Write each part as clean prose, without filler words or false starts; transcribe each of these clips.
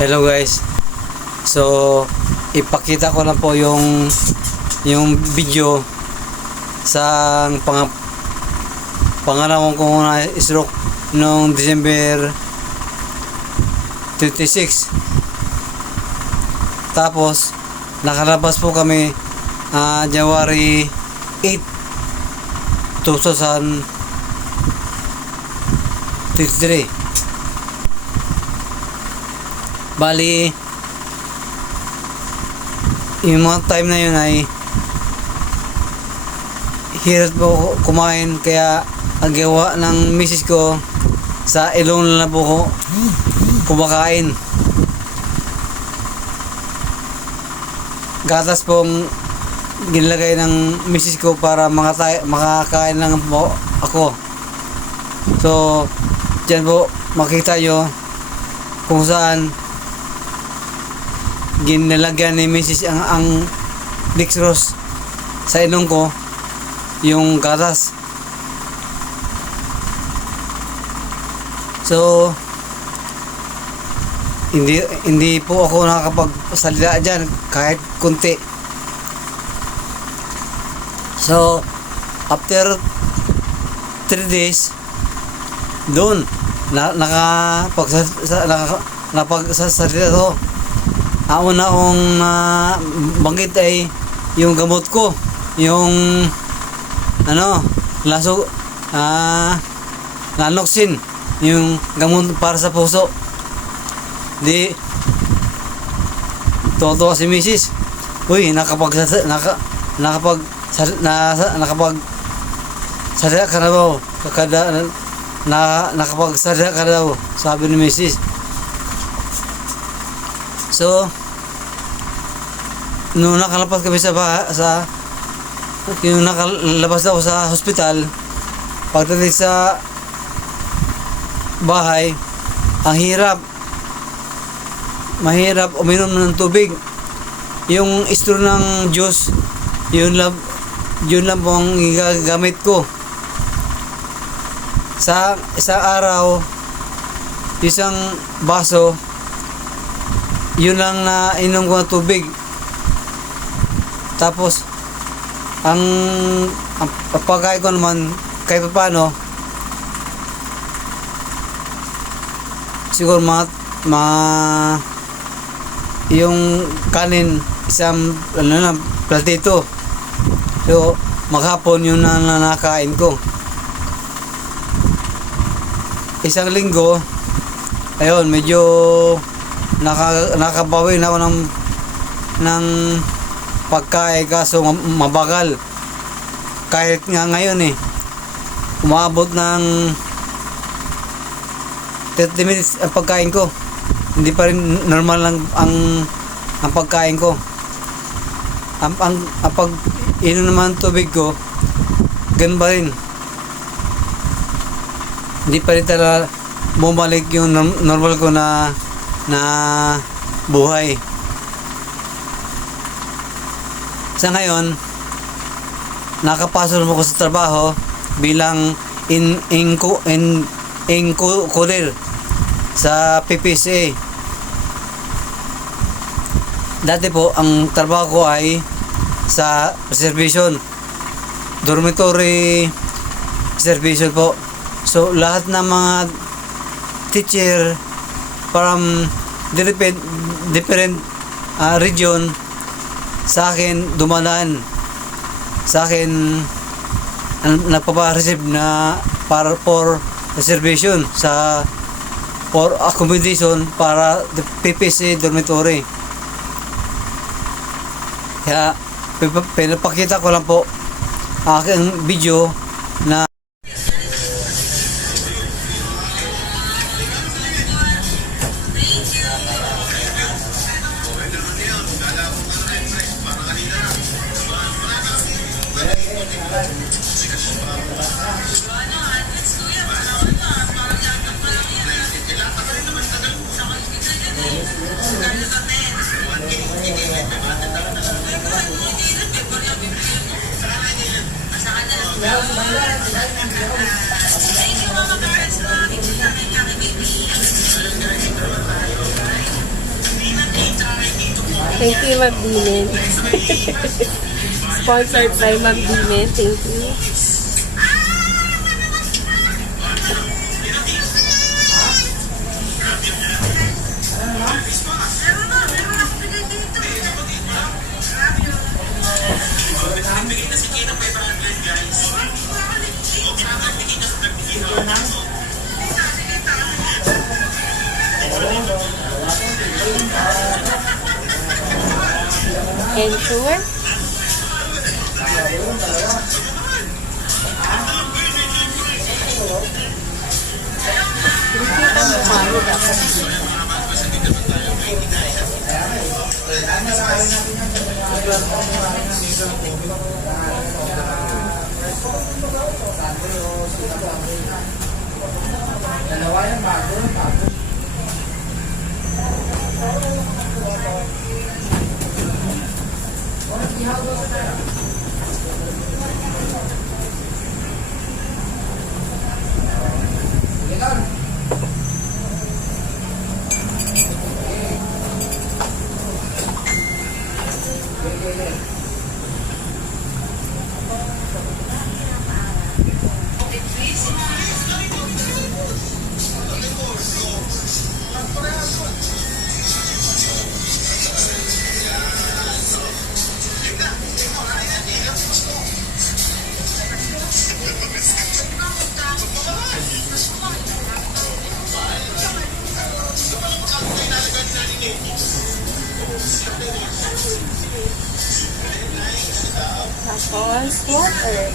Hello guys. So ipakita ko lang po yung video sa pangalawang kong na stroke noong December 26. Tapos nakalabas po kami January 8, 2023. Bali, yung mga time na yun ay hirap po kumain, kaya ang gawa ng misis ko sa ilong na po ko kumakain. Gatas pong ginlagay ng misis ko para makakain lang po ako. So dyan po makita nyo kung saan ginalagyan ni Mrs. ang dextrose sa ilong ko, yung gatas. So hindi po ako nakakapagsalita dyan kahit kunti. So after 3 days doon nakapagsasalita to. Ang una kong banggit ay yung gamot ko, yung Lanoxin, yung gamot para sa puso. Di tuwa si Mrs. Uy, nakapagsalita ka na ba? Nakapagsalita ka na daw, sabi ni Mrs. So nung nakalabas kami yung nakalabas ako sa hospital, pagdating sa bahay, mahirap uminom ng tubig. Yung istro ng juice, yun lang po ang gagamit ko. Sa isang araw, isang baso, yun lang na inom ko ng tubig. Tapos ang pagkain ko naman kahit paano, siguro yung kanin isang platito. So maghapon yun na nakain ko. Isang linggo, ayun, medyo nakabawi na ako ng pagkain, kaso mabagal. Kahit nga ngayon umabot ng 30 minutes ang pagkain ko, hindi pa rin normal lang ang pagkain ko. Ang pag inom naman tubig ko, ganun pa rin, hindi pa rin talaga bumalik yung normal ko na buhay. Sa ngayon, nakapasok mo ko sa trabaho bilang courier sa PPCA. Dati po ang trabaho ko ay sa reservation, dormitory reservation po. So lahat ng mga teacher from different region sa akin dumadaan, sa akin nagpapa-receive na for reservation for accommodation para the PPC dormitory. Kaya pinapakita ko lang po aking video na Thank you, Ma'am Dinin. Sponsored by Ma'am Dinin. Thank you. Ensure. Kita mo paano dapat. Tapos, water.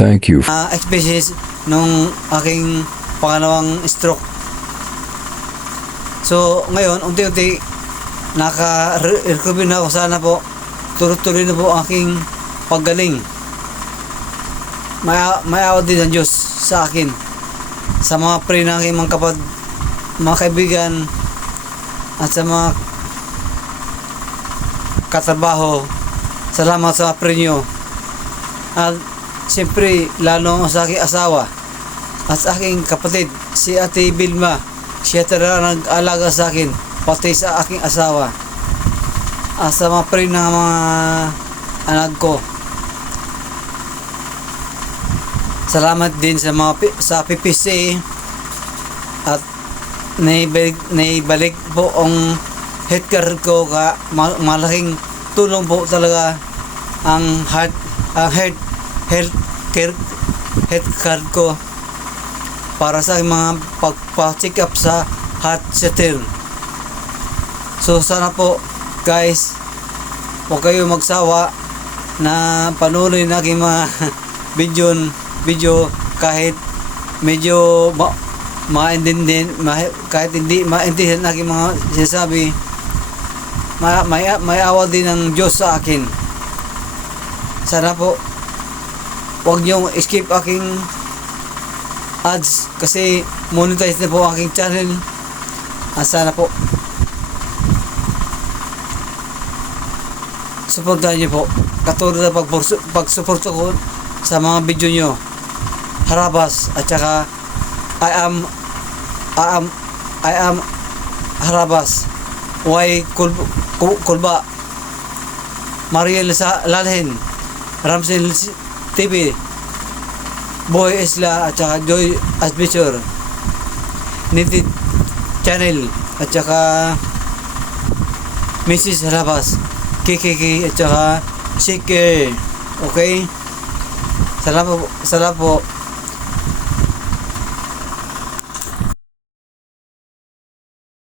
Thank you. Species nung aking pangalawang stroke. So, ngayon, unti-unti naka-recover na ako. Sana po, tuloy-tuloy na po ang aking paggaling. May awad din ng Diyos sa akin. Sa mga pre ng aking mga kaibigan, at sa mga katrabaho. Salamat sa pre nyo. At siyempre, lalo sa aking asawa at sa aking kapatid, si Ate Vilma. Siya talaga nag-alaga sa akin, pati sa aking asawa. At sa mga pre ng mga anak ko. Salamat din sa sa PPC at naibalik po ang healthcare ko malaking tulong po talaga ang health card ko para sa mga pagpa-check up sa heart center. So sana po guys, huwag kayo magsawa na panoorin aking mga video kahit medyo kahit hindi maintindihan aking mga sinasabi. May awa din ng Diyos sa akin. Sana po huwag nyo skip aking ads kasi monetize na po aking channel. Sana po supportahan nyo po katulad na pagsuporta ko sa mga video nyo. Harabas at saka I am Harabas, Y Kulba, Mariel Lalhen, Ramsel TV, Boy Isla at saka Joy Adventure, Nitid Channel at saka Mrs. Harabas, Kikiki at saka Shiki. Okay? Salamat po.